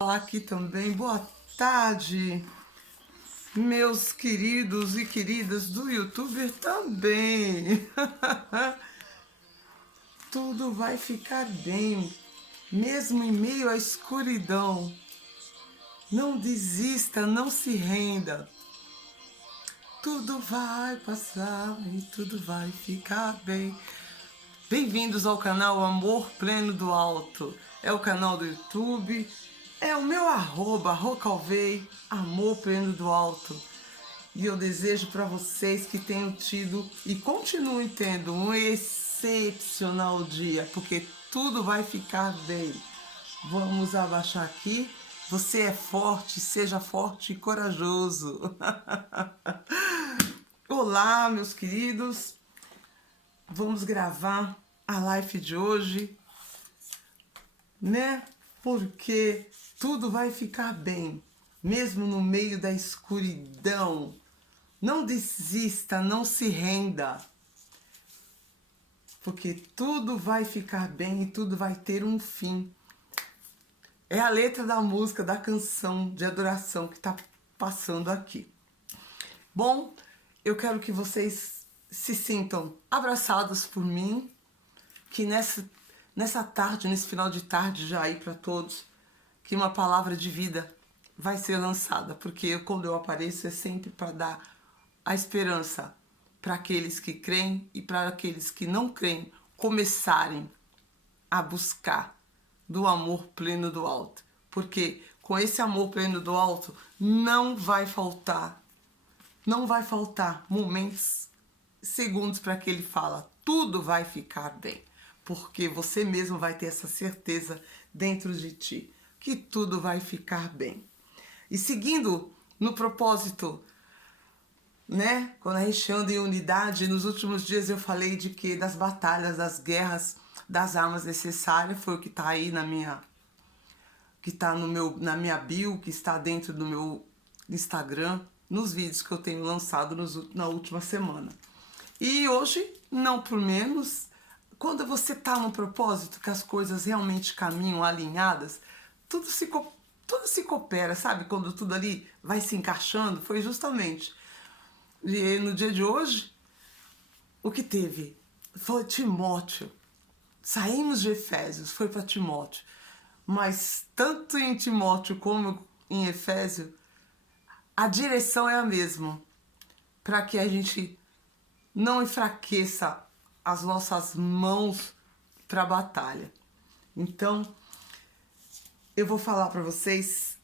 Aqui também, boa tarde, meus queridos e queridas do YouTube também. Tudo vai ficar bem, mesmo em meio à escuridão. Não desista, não se renda. Tudo vai passar e tudo vai ficar bem. Bem-vindos ao canal Amor Pleno do Alto. É o canal do YouTube. É o meu @Rocalvei, Amor Pleno do Alto. E eu desejo para vocês que tenham tido e continuem tendo um excepcional dia, porque tudo vai ficar bem. Vamos abaixar aqui. Você é forte, seja forte e corajoso. Olá, meus queridos. Vamos gravar a live de hoje, né? Porque tudo vai ficar bem, mesmo no meio da escuridão. Não desista, não se renda, porque tudo vai ficar bem e tudo vai ter um fim. É a letra da música, da canção de adoração que está passando aqui. Bom, eu quero que vocês se sintam abraçados por mim, que nessa tarde, nesse final de tarde já aí para todos, que uma palavra de vida vai ser lançada, porque quando eu apareço é sempre para dar a esperança para aqueles que creem e para aqueles que não creem começarem a buscar do amor pleno do alto, porque com esse amor pleno do alto não vai faltar momentos, segundos para que ele fala, tudo vai ficar bem, porque você mesmo vai ter essa certeza dentro de ti, que tudo vai ficar bem. E seguindo no propósito, né? Quando a gente anda em unidade, nos últimos dias eu falei de que das batalhas, das guerras, das armas necessárias, foi o que está aí na minha bio, que está dentro do meu Instagram, nos vídeos que eu tenho lançado na última semana. E hoje, não por menos, quando você está no propósito, que as coisas realmente caminham alinhadas, tudo se coopera, sabe? Quando tudo ali vai se encaixando, foi justamente. E no dia de hoje, o que teve foi Timóteo. Saímos de Efésios, foi para Timóteo. Mas tanto em Timóteo como em Efésio, a direção é a mesma, para que a gente não enfraqueça as nossas mãos para a batalha. Então, eu vou falar para vocês,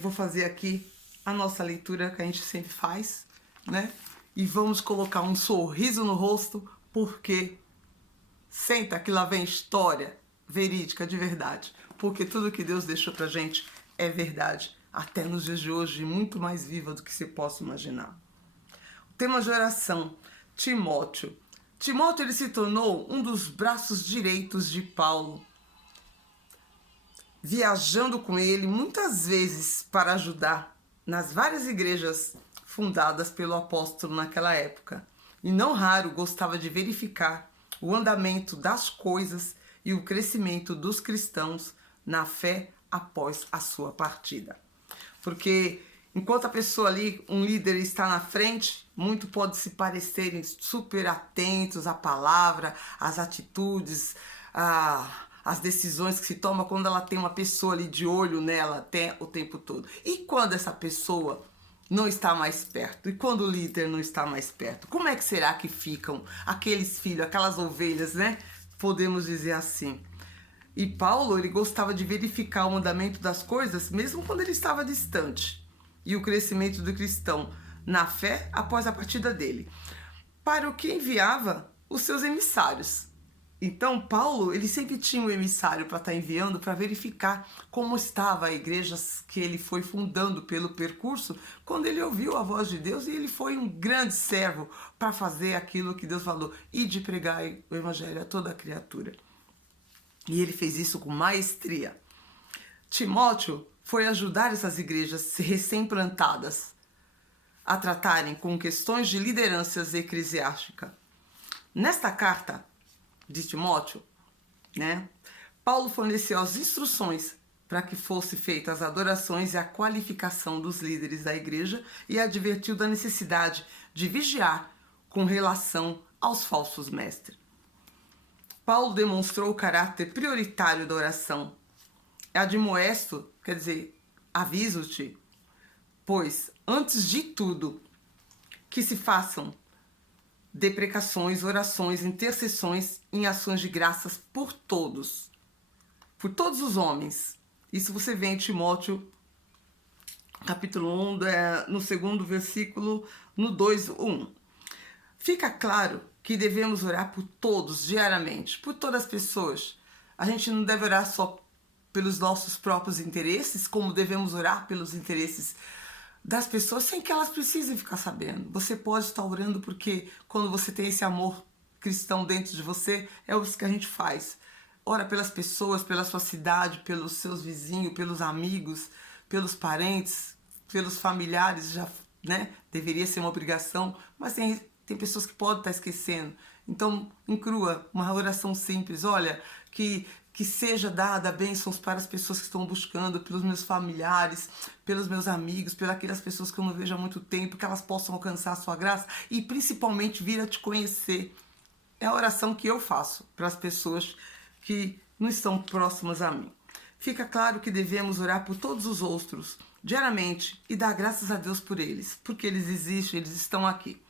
vou fazer aqui a nossa leitura que a gente sempre faz, né? E vamos colocar um sorriso no rosto, porque senta que lá vem história verídica de verdade, porque tudo que Deus deixou pra gente é verdade, até nos dias de hoje, muito mais viva do que se possa imaginar. O tema de oração, Timóteo. Timóteo, ele se tornou um dos braços direitos de Paulo, viajando com ele muitas vezes para ajudar nas várias igrejas fundadas pelo apóstolo naquela época. E não raro gostava de verificar o andamento das coisas e o crescimento dos cristãos na fé após a sua partida. Porque enquanto a pessoa ali, um líder está na frente, muito pode se parecerem super atentos à palavra, às atitudes, as decisões que se toma quando ela tem uma pessoa ali de olho nela até o tempo todo. E quando essa pessoa não está mais perto? E quando o líder não está mais perto? Como é que será que ficam aqueles filhos, aquelas ovelhas, né? Podemos dizer assim. E Paulo, ele gostava de verificar o andamento das coisas, mesmo quando ele estava distante. E o crescimento do cristão na fé após a partida dele. Para o que enviava os seus emissários. Então, Paulo, ele sempre tinha um emissário para estar enviando para verificar como estava a igreja que ele foi fundando pelo percurso, quando ele ouviu a voz de Deus, e ele foi um grande servo para fazer aquilo que Deus falou, e de pregar o evangelho a toda a criatura. E ele fez isso com maestria. Timóteo foi ajudar essas igrejas recém-plantadas a tratarem com questões de lideranças eclesiásticas. Nesta carta de Timóteo, né, Paulo forneceu as instruções para que fosse feitas as adorações e a qualificação dos líderes da igreja e advertiu da necessidade de vigiar com relação aos falsos mestres. Paulo demonstrou o caráter prioritário da oração. Admoesto, quer dizer, aviso-te, pois, antes de tudo, que se façam deprecações, orações, intercessões em ações de graças por todos os homens. Isso você vê em Timóteo, capítulo 1, no segundo versículo, no 2:1. Fica claro que devemos orar por todos, diariamente, por todas as pessoas. A gente não deve orar só pelos nossos próprios interesses, como devemos orar pelos interesses das pessoas sem que elas precisem ficar sabendo. Você pode estar orando porque quando você tem esse amor cristão dentro de você, é o que a gente faz. Ora pelas pessoas, pela sua cidade, pelos seus vizinhos, pelos amigos, pelos parentes, pelos familiares, já, né? Deveria ser uma obrigação, mas tem pessoas que podem estar esquecendo. Então, inclua uma oração simples. Olha, que seja dada bênçãos para as pessoas que estão buscando, pelos meus familiares, pelos meus amigos, pelas aquelas pessoas que eu não vejo há muito tempo, que elas possam alcançar a sua graça e principalmente vir a te conhecer. É a oração que eu faço para as pessoas que não estão próximas a mim. Fica claro que devemos orar por todos os outros diariamente e dar graças a Deus por eles, porque eles existem, eles estão aqui.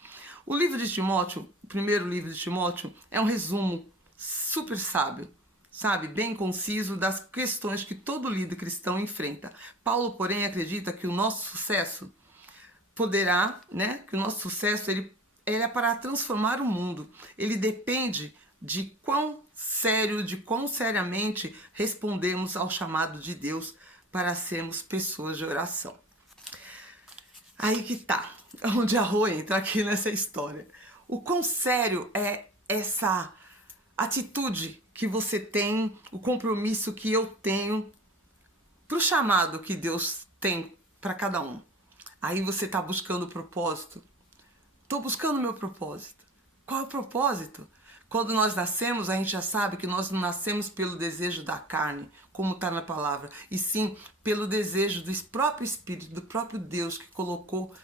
O livro de Timóteo, o primeiro livro de Timóteo, é um resumo super sábio, sabe, bem conciso das questões que todo líder cristão enfrenta. Paulo, porém, acredita que o nosso sucesso poderá, né, que o nosso sucesso ele é para transformar o mundo. Ele depende de quão seriamente respondemos ao chamado de Deus para sermos pessoas de oração. Aí que tá, onde a Rô entra aqui nessa história. O quão sério é essa atitude que você tem, o compromisso que eu tenho para o chamado que Deus tem para cada um. Aí você está buscando o propósito. Estou buscando o meu propósito. Qual é o propósito? Quando nós nascemos, a gente já sabe que nós não nascemos pelo desejo da carne, como está na palavra, e sim pelo desejo do próprio Espírito, do próprio Deus que colocou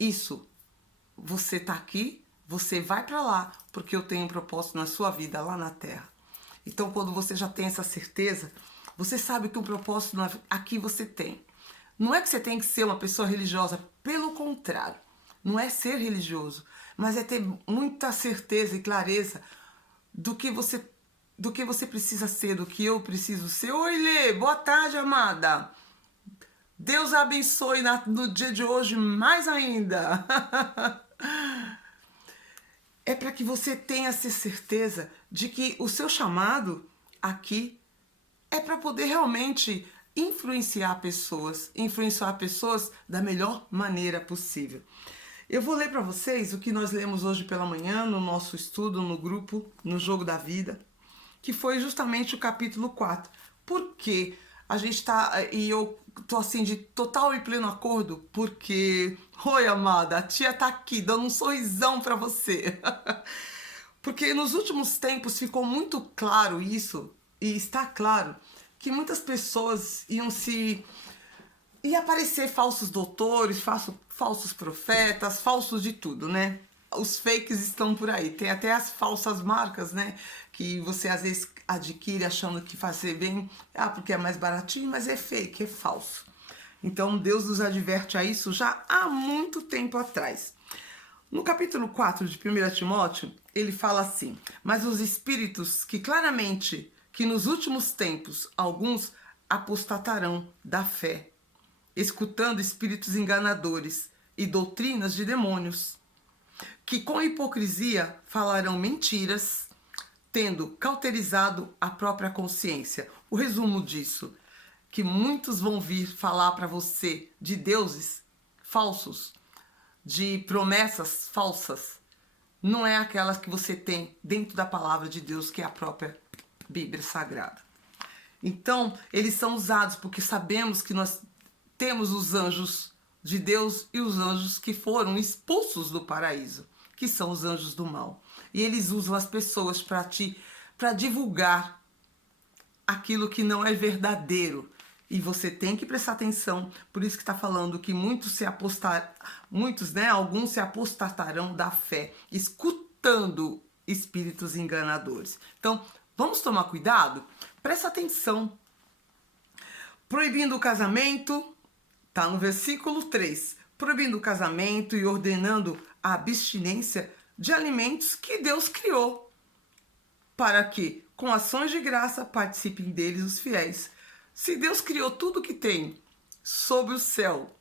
isso. Você está aqui, você vai para lá, porque eu tenho um propósito na sua vida, lá na terra. Então, quando você já tem essa certeza, você sabe que um propósito aqui você tem. Não é que você tem que ser uma pessoa religiosa, pelo contrário. Não é ser religioso, mas é ter muita certeza e clareza do que você precisa ser, do que eu preciso ser. Oi, Lê, boa tarde, amada. Deus abençoe no dia de hoje mais ainda. É para que você tenha essa certeza de que o seu chamado aqui é para poder realmente influenciar pessoas da melhor maneira possível. Eu vou ler para vocês o que nós lemos hoje pela manhã no nosso estudo, no grupo, no Jogo da Vida, que foi justamente o capítulo 4. Por quê? A gente tá, e eu tô assim de total e pleno acordo, porque, oi amada, a tia tá aqui dando um sorrisão para você. Porque nos últimos tempos ficou muito claro isso, e está claro, que muitas pessoas ia aparecer falsos doutores, falsos profetas, falsos de tudo, né? Os fakes estão por aí. Tem até as falsas marcas, né? Que você às vezes adquire achando que fazer bem, porque é mais baratinho, mas é fake, é falso. Então Deus nos adverte a isso já há muito tempo atrás. No capítulo 4 de 1 Timóteo, ele fala assim: mas os espíritos que claramente, que nos últimos tempos, alguns apostatarão da fé, escutando espíritos enganadores e doutrinas de demônios, que com hipocrisia falarão mentiras, tendo cauterizado a própria consciência. O resumo disso, que muitos vão vir falar para você de deuses falsos, de promessas falsas, não é aquelas que você tem dentro da palavra de Deus, que é a própria Bíblia Sagrada. Então, eles são usados porque sabemos que nós temos os anjos de Deus e os anjos que foram expulsos do paraíso, que são os anjos do mal. E eles usam as pessoas para divulgar aquilo que não é verdadeiro, E você tem que prestar atenção, por isso que está falando que alguns se apostatarão da fé, escutando espíritos enganadores. Então, vamos tomar cuidado? Presta atenção. Proibindo o casamento, está no versículo 3. Proibindo o casamento e ordenando a abstinência de alimentos que Deus criou, para que, com ações de graça, participem deles os fiéis. Se Deus criou tudo que tem sobre o céu,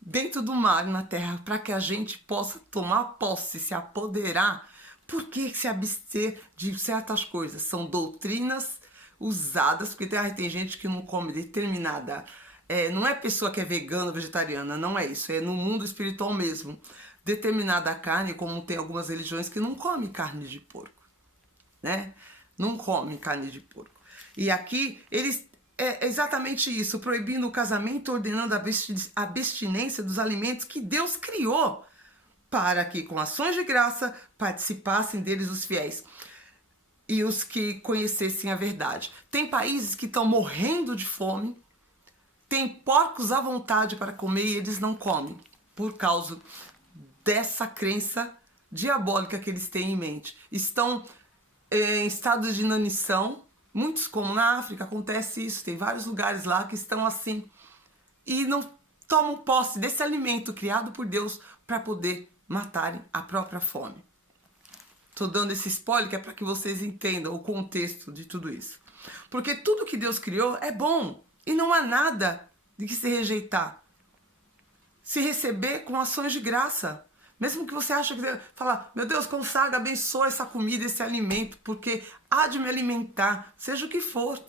dentro do mar e na terra, para que a gente possa tomar posse, se apoderar, por que se abster de certas coisas? São doutrinas usadas, porque tem gente que não come determinada... não é pessoa que é vegana ou vegetariana, não é isso. É no mundo espiritual mesmo. Determinada carne, como tem algumas religiões que não comem carne de porco, né? Não comem carne de porco. E aqui, eles... É exatamente isso, proibindo o casamento, ordenando a abstinência dos alimentos que Deus criou, para que, com ações de graça, participassem deles os fiéis e os que conhecessem a verdade. Tem países que estão morrendo de fome, tem porcos à vontade para comer e eles não comem, por causa dessa crença diabólica que eles têm em mente. Estão em estado de inanição. Muitos, como na África, acontece isso. Tem vários lugares lá que estão assim. E não tomam posse desse alimento criado por Deus para poder matarem a própria fome. Estou dando esse spoiler que é para que vocês entendam o contexto de tudo isso. Porque tudo que Deus criou é bom. E não há nada de que se rejeitar. Se receber com ações de graça. Mesmo que você ache que fala, meu Deus, consagra, abençoa essa comida, esse alimento, porque há de me alimentar, seja o que for,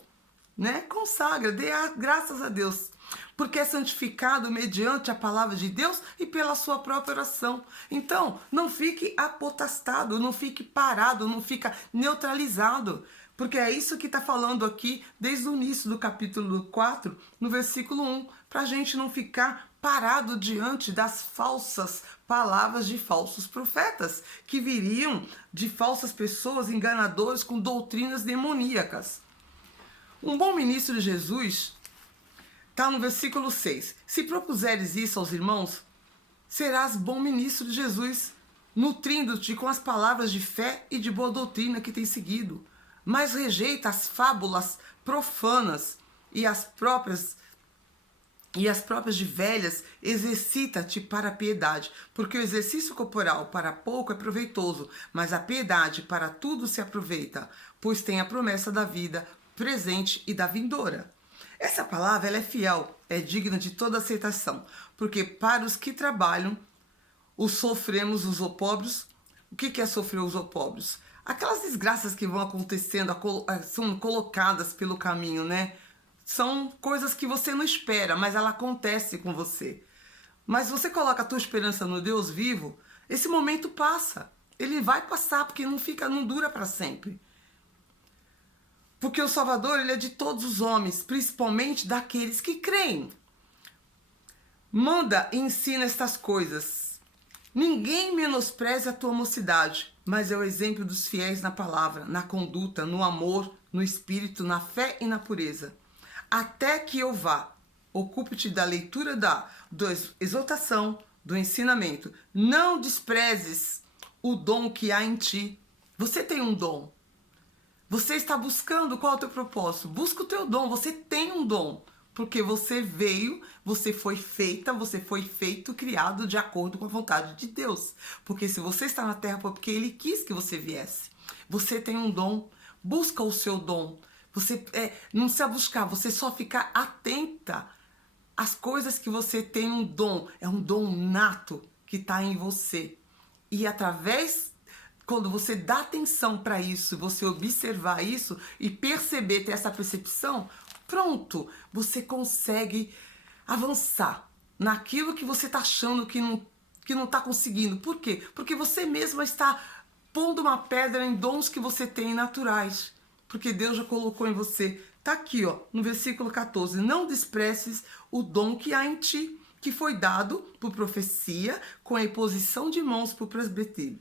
né? Consagra, dê graças a Deus, porque é santificado mediante a palavra de Deus e pela sua própria oração. Então, não fique apotastado, não fique parado, não fica neutralizado, porque é isso que está falando aqui desde o início do capítulo 4, no versículo 1, para a gente não ficar parado diante das falsas palavras de falsos profetas, que viriam de falsas pessoas enganadores com doutrinas demoníacas. Um bom ministro de Jesus está no versículo 6. Se propuseres isso aos irmãos, serás bom ministro de Jesus, nutrindo-te com as palavras de fé e de boa doutrina que tens seguido, mas rejeita as fábulas profanas e as próprias de velhas, exercita-te para a piedade, porque o exercício corporal para pouco é proveitoso, mas a piedade para tudo se aproveita, pois tem a promessa da vida presente e da vindoura. Essa palavra ela é fiel, é digna de toda aceitação, porque para os que trabalham, os sofremos os opróbrios. O que é sofrer os opróbrios? Aquelas desgraças que vão acontecendo, são colocadas pelo caminho, né? São coisas que você não espera, mas ela acontece com você. Mas você coloca a tua esperança no Deus vivo, esse momento passa. Ele vai passar, porque não dura para sempre. Porque o Salvador, ele é de todos os homens, principalmente daqueles que creem. Manda e ensina estas coisas. Ninguém menospreze a tua mocidade, mas é o exemplo dos fiéis na palavra, na conduta, no amor, no espírito, na fé e na pureza. Até que eu vá, ocupe-te da leitura da exortação, do ensinamento. Não desprezes o dom que há em ti. Você tem um dom. Você está buscando qual é o teu propósito. Busca o teu dom, você tem um dom. Porque você veio, você foi feito, criado de acordo com a vontade de Deus. Porque se você está na terra foi porque Ele quis que você viesse. Você tem um dom, busca o seu dom. Você não precisa buscar, você só ficar atenta às coisas que você tem um dom. É um dom nato que está em você. E quando você dá atenção para isso, você observar isso e perceber, ter essa percepção, pronto, você consegue avançar naquilo que você está achando que não está conseguindo. Por quê? Porque você mesma está pondo uma pedra em dons que você tem naturais. Porque Deus já colocou em você. Está aqui, ó, no versículo 14. Não desprezes o dom que há em ti, que foi dado por profecia, com a imposição de mãos por presbítero.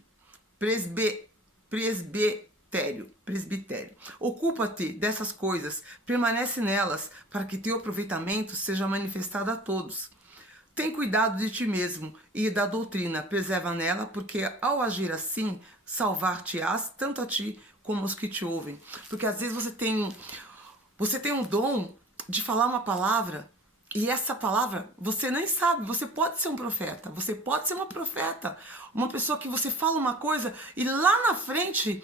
presbitério. Ocupa-te dessas coisas, permanece nelas, para que teu aproveitamento seja manifestado a todos. Tem cuidado de ti mesmo e da doutrina, preserva nela, porque ao agir assim, salvar-te-ás tanto a ti como aos que te ouvem. Porque às vezes você tem um dom de falar uma palavra, e essa palavra você nem sabe. Você pode ser um profeta, você pode ser uma profeta, uma pessoa que você fala uma coisa e lá na frente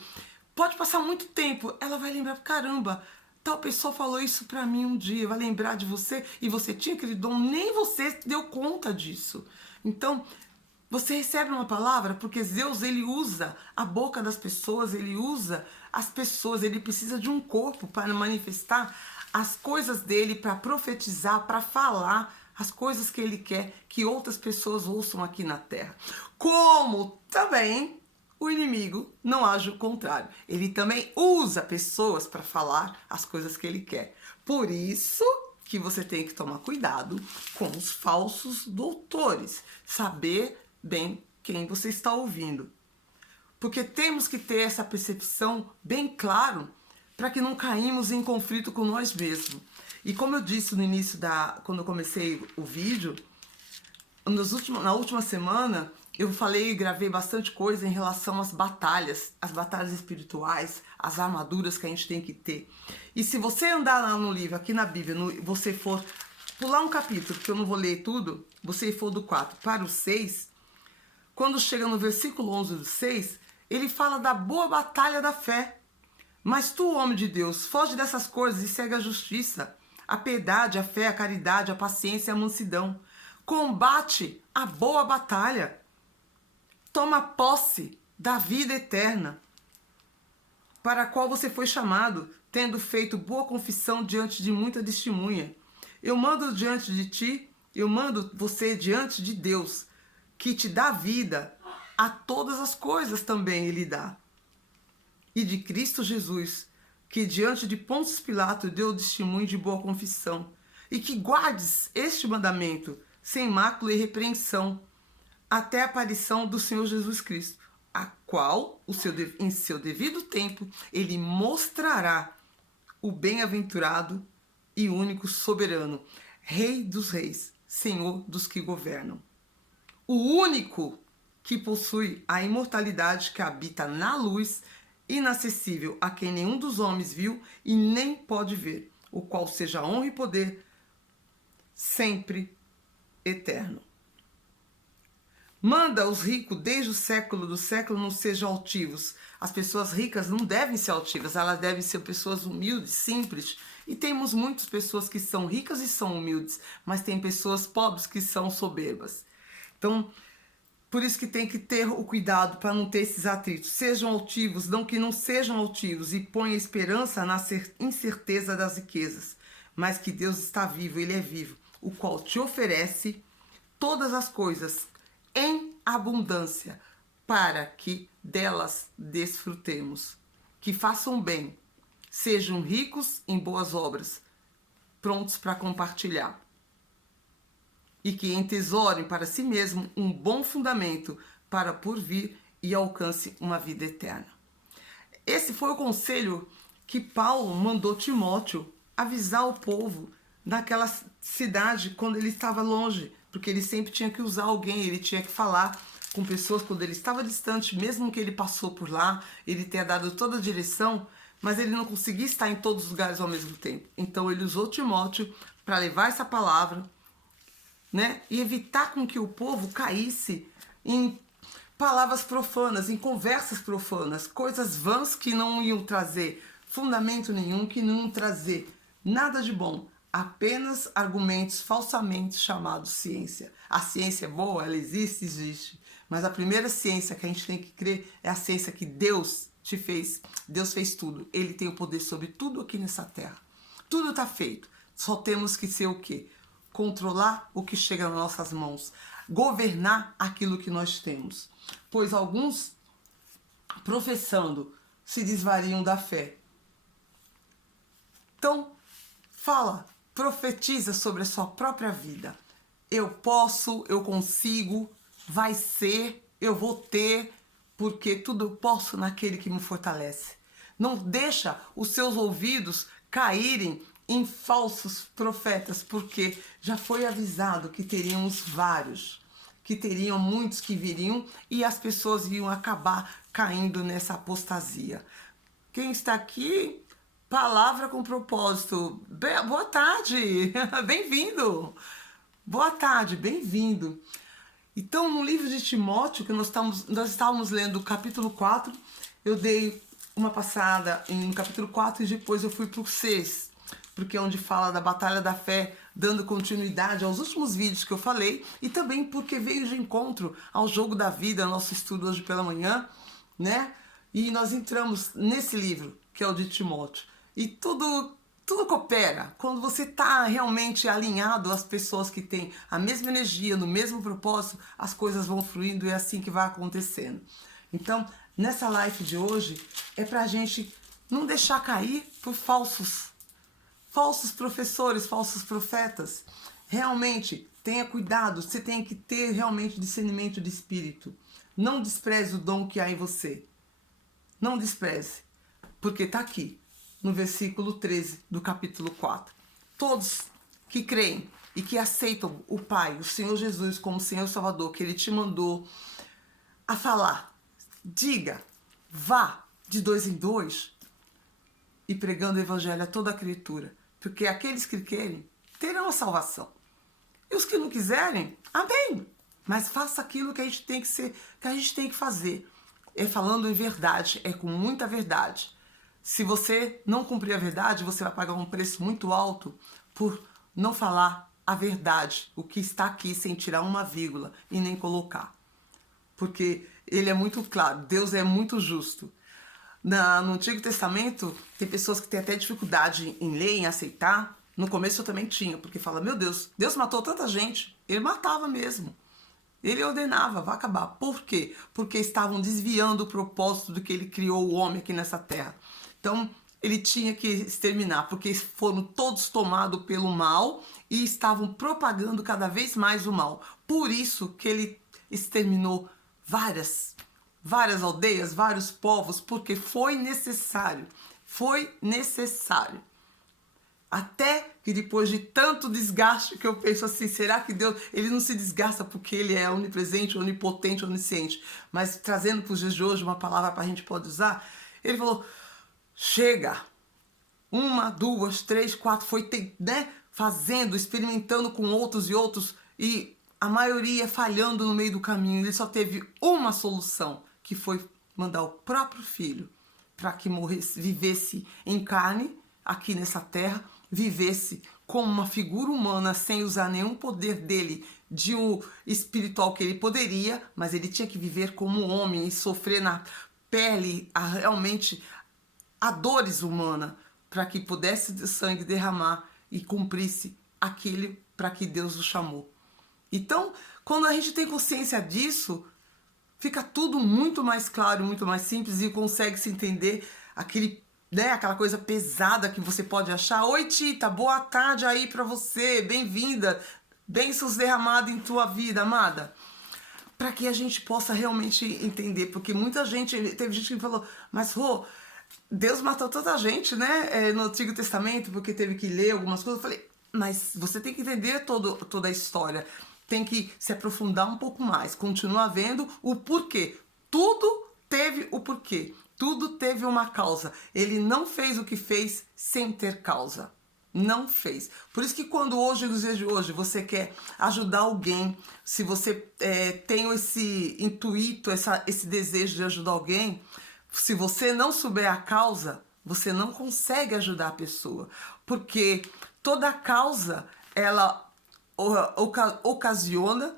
pode passar muito tempo, ela vai lembrar, caramba, tal pessoa falou isso pra mim um dia, vai lembrar de você, e você tinha aquele dom, nem você deu conta disso. Então, você recebe uma palavra porque Deus, ele usa a boca das pessoas, ele usa as pessoas, ele precisa de um corpo para manifestar as coisas dele, para profetizar, para falar as coisas que ele quer que outras pessoas ouçam aqui na terra. Como também o inimigo não age o contrário. Ele também usa pessoas para falar as coisas que ele quer. Por isso que você tem que tomar cuidado com os falsos doutores. Saber bem quem você está ouvindo. Porque temos que ter essa percepção bem claro para que não caímos em conflito com nós mesmos. E como eu disse no início, quando eu comecei o vídeo, na última semana, eu falei e gravei bastante coisa em relação às batalhas espirituais, as armaduras que a gente tem que ter. E se você andar lá no livro, aqui na Bíblia, você for pular um capítulo, porque eu não vou ler tudo, você for do 4 para o 6, quando chega no versículo 11 do 6, ele fala da boa batalha da fé. Mas tu, homem de Deus, foge dessas coisas e segue a justiça, a piedade, a fé, a caridade, a paciência e a mansidão. Combate a boa batalha. Toma posse da vida eterna, para a qual você foi chamado, tendo feito boa confissão diante de muita testemunha. Eu mando você diante de Deus, que te dá vida, a todas as coisas também ele dá. E de Cristo Jesus, que diante de Pôncio Pilato deu testemunho de boa confissão, e que guardes este mandamento sem mácula e repreensão, até a aparição do Senhor Jesus Cristo, a qual, em seu devido tempo, ele mostrará o bem-aventurado e único soberano, Rei dos reis, Senhor dos que governam. O único que possui a imortalidade, que habita na luz, inacessível, a quem nenhum dos homens viu e nem pode ver, o qual seja honra e poder sempre eterno. Manda os ricos desde o século do século não sejam altivos. As pessoas ricas não devem ser altivas, elas devem ser pessoas humildes, simples. E temos muitas pessoas que são ricas e são humildes, mas tem pessoas pobres que são soberbas. Então, por isso que tem que ter o cuidado para não ter esses atritos. Sejam altivos, não que não sejam altivos, e ponha esperança na incerteza das riquezas, mas que Deus está vivo, Ele é vivo, o qual te oferece todas as coisas em abundância, para que delas desfrutemos. Que façam bem, sejam ricos em boas obras, prontos para compartilhar. E que entesourem para si mesmo um bom fundamento para por vir e alcance uma vida eterna. Esse foi o conselho que Paulo mandou Timóteo avisar o povo naquela cidade quando ele estava longe, porque ele sempre tinha que usar alguém, ele tinha que falar com pessoas quando ele estava distante, mesmo que ele passou por lá, ele tenha dado toda a direção, mas ele não conseguia estar em todos os lugares ao mesmo tempo. Então ele usou Timóteo para levar essa palavra, né, e evitar com que o povo caísse em palavras profanas, em conversas profanas, coisas vãs que não iam trazer fundamento nenhum, que não iam trazer nada de bom, apenas argumentos falsamente chamados ciência. A ciência é boa, ela existe, mas a primeira ciência que a gente tem que crer é a ciência que Deus te fez. Deus fez tudo, Ele tem o poder sobre tudo aqui nessa terra. Tudo está feito, só temos que ser o quê? Controlar o que chega nas nossas mãos, governar aquilo que nós temos. Pois alguns, professando, se desvariam da fé. Então, fala, profetiza sobre a sua própria vida. Eu posso, eu consigo, vai ser, eu vou ter, porque tudo eu posso naquele que me fortalece. Não deixa os seus ouvidos caírem em falsos profetas, porque já foi avisado que teríamos vários, que teriam muitos que viriam e as pessoas iam acabar caindo nessa apostasia. Quem está aqui? Palavra com propósito. Boa tarde, bem-vindo. Boa tarde, bem-vindo. Então, no livro de Timóteo, que nós estávamos lendo o capítulo 4, eu dei uma passada no capítulo 4 e depois eu fui para o 6, porque é onde fala da batalha da fé, dando continuidade aos últimos vídeos que eu falei, e também porque veio de encontro ao jogo da vida, nosso estudo hoje pela manhã, né? E nós entramos nesse livro, que é o de Timóteo. E tudo coopera. Quando você está realmente alinhado às pessoas que têm a mesma energia, no mesmo propósito, as coisas vão fluindo e é assim que vai acontecendo. Então, nessa live de hoje, é para a gente não deixar cair por falsos professores, falsos profetas. Realmente, tenha cuidado, você tem que ter realmente discernimento de espírito. Não despreze o dom que há em você. Não despreze, porque está aqui, no versículo 13 do capítulo 4. Todos que creem e que aceitam o Pai, o Senhor Jesus, como Senhor Salvador, que Ele te mandou a falar, diga, vá de 2 em 2 e pregando o Evangelho a toda a criatura, porque aqueles que querem terão a salvação. E os que não quiserem, amém. Mas faça aquilo que a gente tem que ser, que a gente tem que fazer. É falando em verdade, é com muita verdade. Se você não cumprir a verdade, você vai pagar um preço muito alto por não falar a verdade, o que está aqui, sem tirar uma vírgula e nem colocar. Porque ele é muito claro, Deus é muito justo. No Antigo Testamento, tem pessoas que têm até dificuldade em ler, em aceitar. No começo eu também tinha, porque fala, meu Deus, Deus matou tanta gente. Ele matava mesmo. Ele ordenava, vai acabar. Por quê? Porque estavam desviando o propósito do que ele criou o homem aqui nessa terra. Então, ele tinha que exterminar, porque foram todos tomados pelo mal e estavam propagando cada vez mais o mal. Por isso que ele exterminou várias aldeias, vários povos, porque foi necessário. Foi necessário. Até que depois de tanto desgaste que eu penso assim, será que Deus, ele não se desgasta porque ele é onipresente, onipotente, onisciente, mas trazendo para os dias de hoje uma palavra para a gente pode usar, ele falou, chega, 1, 2, 3, 4, foi né, fazendo, experimentando com outros e outros, e a maioria falhando no meio do caminho. Ele só teve uma solução, que foi mandar o próprio filho para que morresse, vivesse em carne aqui nessa terra, vivesse como uma figura humana sem usar nenhum poder dele de um espiritual que ele poderia, mas ele tinha que viver como homem e sofrer na pele realmente a dores humanas para que pudesse o sangue derramar e cumprisse aquele para que Deus o chamou. Então, quando a gente tem consciência disso, fica tudo muito mais claro, muito mais simples e consegue se entender aquela coisa pesada que você pode achar. Oi, Tita, boa tarde aí pra você, bem-vinda, bênçãos derramadas em tua vida, amada. Para que a gente possa realmente entender, porque muita gente, teve gente que falou, mas Rô, Deus matou tanta gente, né, no Antigo Testamento, porque teve que ler algumas coisas. Eu falei, mas você tem que entender toda a história, tem que se aprofundar um pouco mais, continuar vendo o porquê. Tudo teve o porquê. Tudo teve uma causa. Ele não fez o que fez sem ter causa. Não fez. Por isso que quando hoje, nos dias de hoje, você quer ajudar alguém, se você tem esse intuito, esse desejo de ajudar alguém, se você não souber a causa, você não consegue ajudar a pessoa. Porque toda causa, ela ocasiona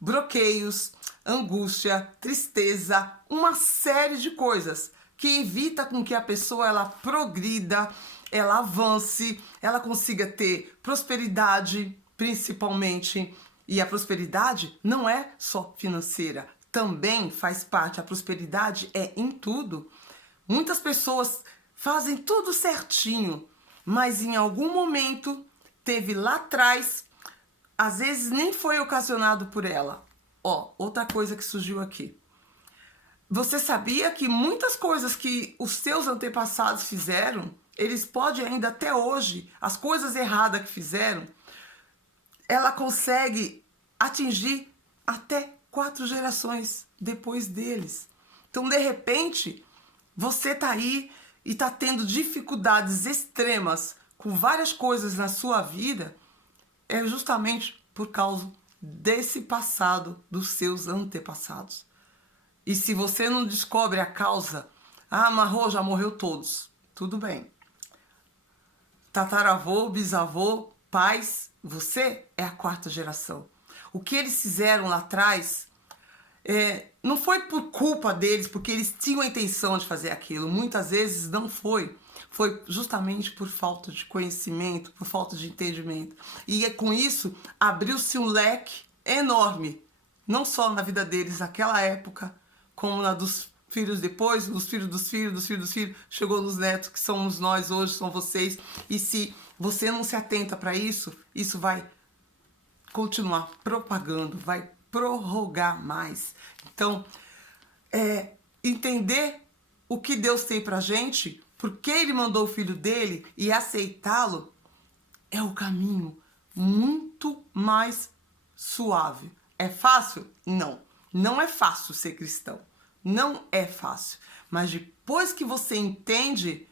bloqueios, angústia, tristeza, uma série de coisas que evita com que a pessoa ela progrida, ela avance, ela consiga ter prosperidade, principalmente. E a prosperidade não é só financeira, também faz parte, a prosperidade é em tudo. Muitas pessoas fazem tudo certinho, mas em algum momento teve lá atrás, às vezes nem foi ocasionado por ela. Outra coisa que surgiu aqui. Você sabia que muitas coisas que os seus antepassados fizeram, eles podem ainda até hoje, as coisas erradas que fizeram, ela consegue atingir até 4 gerações depois deles. Então, de repente, você tá aí e tá tendo dificuldades extremas com várias coisas na sua vida, é justamente por causa desse passado dos seus antepassados. E se você não descobre a causa, amarrou, já morreu todos. Tudo bem. Tataravô, bisavô, pais, você é a 4ª geração. O que eles fizeram lá atrás não foi por culpa deles, porque eles tinham a intenção de fazer aquilo. Muitas vezes não foi. Foi justamente por falta de conhecimento, por falta de entendimento. E com isso, abriu-se um leque enorme, não só na vida deles naquela época, como na dos filhos depois, dos filhos dos filhos, dos filhos dos filhos, chegou nos netos, que somos nós hoje, são vocês. E se você não se atenta para isso, isso vai continuar propagando, vai prorrogar mais. Então, entender o que Deus tem pra gente, porque Ele mandou o Filho dele e aceitá-lo, é o caminho muito mais suave. É fácil? Não. Não é fácil ser cristão. Não é fácil. Mas depois que você entende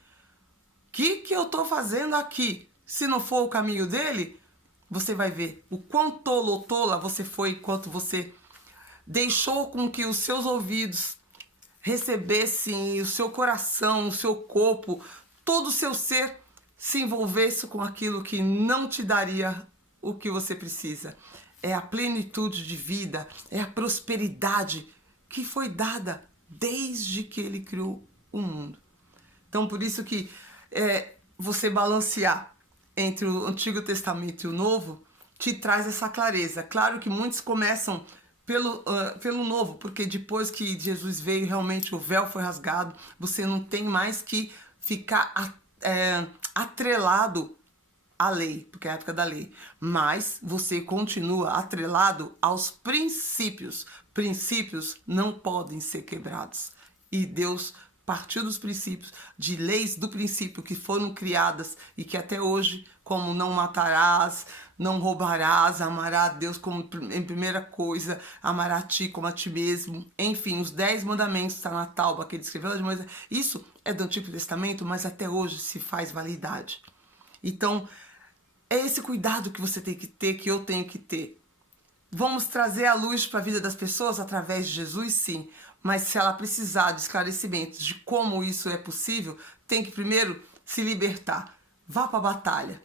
o que eu estou fazendo aqui, se não for o caminho dele, você vai ver o quão tolo ou tola você foi enquanto você deixou com que os seus ouvidos recebessem, o seu coração, o seu corpo, todo o seu ser se envolvesse com aquilo que não te daria o que você precisa. É a plenitude de vida, é a prosperidade que foi dada desde que ele criou o mundo. Então, por isso que você balancear entre o Antigo Testamento e o Novo te traz essa clareza. Claro que muitos começam pelo Novo, porque depois que Jesus veio, realmente o véu foi rasgado, você não tem mais que ficar atrelado à lei, porque é a época da lei, mas você continua atrelado aos princípios. Princípios não podem ser quebrados. E Deus partiu dos princípios, de leis do princípio que foram criadas e que até hoje, como não matarás, não roubarás, amará a Deus como em primeira coisa, amará a ti como a ti mesmo. Enfim, os 10 mandamentos está na tábua que ele escreveu, mas isso é do Antigo Testamento, mas até hoje se faz validade. Então, é esse cuidado que você tem que ter, que eu tenho que ter. Vamos trazer a luz para a vida das pessoas através de Jesus? Sim. Mas se ela precisar de esclarecimentos de como isso é possível, tem que primeiro se libertar. Vá para a batalha.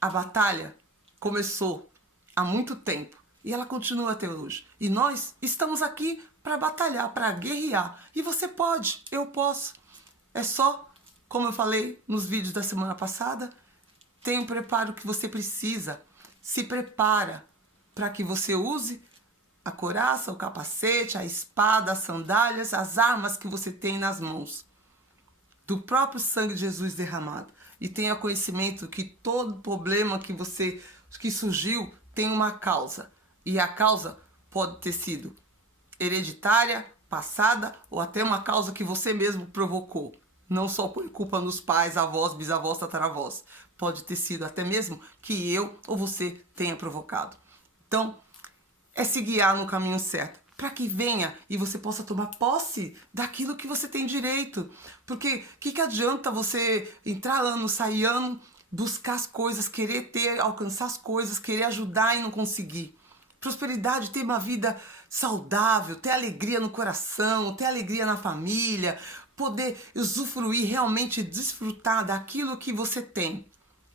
A batalha começou há muito tempo e ela continua até hoje. E nós estamos aqui para batalhar, para guerrear. E você pode, eu posso. É só, como eu falei nos vídeos da semana passada, tem o preparo que você precisa. Se prepara para que você use a couraça, o capacete, a espada, as sandálias, as armas que você tem nas mãos, do próprio sangue de Jesus derramado. E tenha conhecimento que todo problema que surgiu tem uma causa. E a causa pode ter sido hereditária, passada, ou até uma causa que você mesmo provocou. Não só por culpa nos pais, avós, bisavós, tataravós. Pode ter sido até mesmo que eu ou você tenha provocado. Então, é se guiar no caminho certo, para que venha e você possa tomar posse daquilo que você tem direito. Porque o que adianta você entrar ano, sair ano, buscar as coisas, querer ter, alcançar as coisas, querer ajudar e não conseguir? Prosperidade, ter uma vida saudável, ter alegria no coração, ter alegria na família, poder usufruir, realmente desfrutar daquilo que você tem,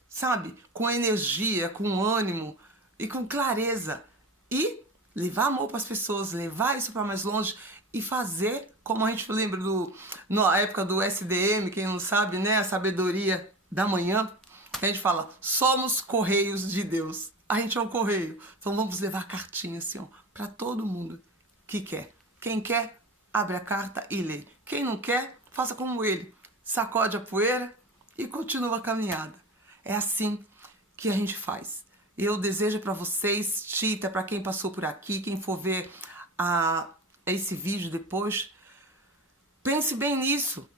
sabe? Com energia, com ânimo e com clareza. E levar amor para as pessoas, levar isso para mais longe e fazer, como a gente lembra na época do SDM, quem não sabe, né? A sabedoria da manhã, a gente fala, somos correios de Deus. A gente é um correio. Então vamos levar cartinha assim, ó, para todo mundo que quer. Quem quer, abre a carta e lê. Quem não quer, faça como ele. Sacode a poeira e continua a caminhada. É assim que a gente faz. Eu desejo para vocês, Tita, para quem passou por aqui, quem for ver esse vídeo depois, Pense bem nisso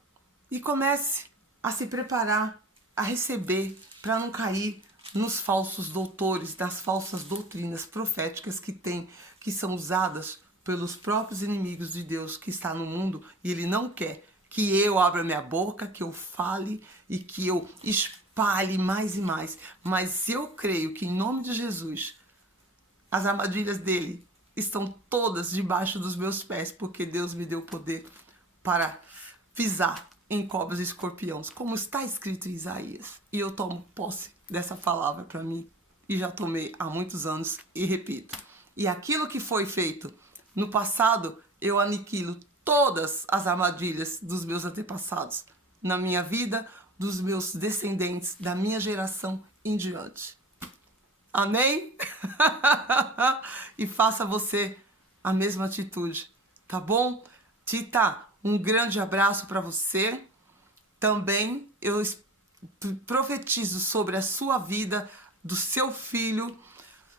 e comece a se preparar, a receber, para não cair nos falsos doutores, das falsas doutrinas proféticas que são usadas pelos próprios inimigos de Deus que está no mundo, e Ele não quer que eu abra minha boca, que eu fale e que eu espalhe mais e mais. Mas eu creio que em nome de Jesus, as armadilhas dele estão todas debaixo dos meus pés, porque Deus me deu poder para pisar em cobras e escorpiões, como está escrito em Isaías. E eu tomo posse dessa palavra para mim, e já tomei há muitos anos, e repito. E aquilo que foi feito no passado, eu aniquilo todas as armadilhas dos meus antepassados na minha vida, dos meus descendentes, da minha geração em diante. Amém? E faça você a mesma atitude, tá bom? Tita, um grande abraço para você. Também eu profetizo sobre a sua vida, do seu filho,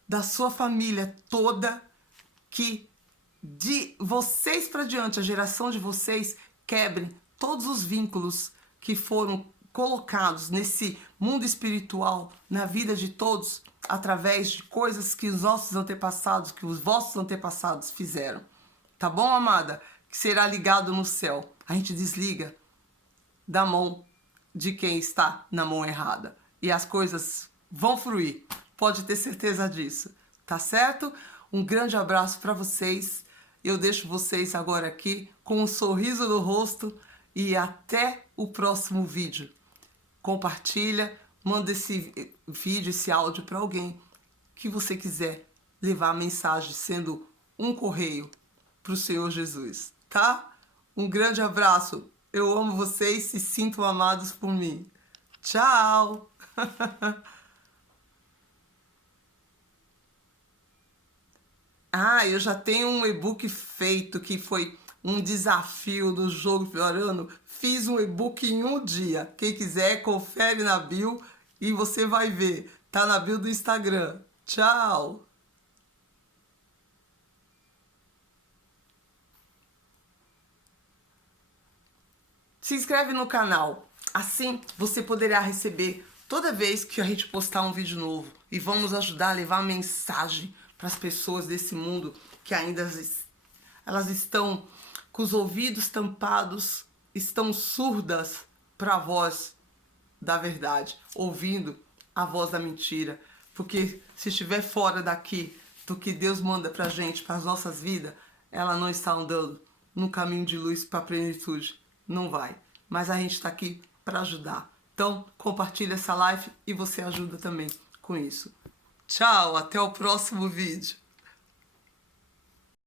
da sua família toda, que de vocês para diante, a geração de vocês, quebrem todos os vínculos que foram colocados nesse mundo espiritual, na vida de todos, através de coisas que os nossos antepassados, que os vossos antepassados fizeram. Tá bom, amada? Que será ligado no céu. A gente desliga da mão de quem está na mão errada. E as coisas vão fluir. Pode ter certeza disso. Tá certo? Um grande abraço para vocês. Eu deixo vocês agora aqui com um sorriso no rosto e até o próximo vídeo. Compartilha, manda esse vídeo, esse áudio para alguém que você quiser levar a mensagem, sendo um correio para o Senhor Jesus, tá? Um grande abraço. Eu amo vocês, se sintam amados por mim. Tchau! Eu já tenho um e-book feito, que foi um desafio do Jogo Fiorano. Fiz um e-book em um dia. Quem quiser, confere na bio e você vai ver. Tá na bio do Instagram. Tchau! Se inscreve no canal. Assim você poderá receber toda vez que a gente postar um vídeo novo. E vamos ajudar a levar a mensagem para as pessoas desse mundo que ainda elas estão com os ouvidos tampados, estão surdas para a voz da verdade, ouvindo a voz da mentira. Porque se estiver fora daqui do que Deus manda para a gente, para as nossas vidas, ela não está andando no caminho de luz para a plenitude. Não vai. Mas a gente está aqui para ajudar. Então, compartilha essa live e você ajuda também com isso. Tchau, até o próximo vídeo.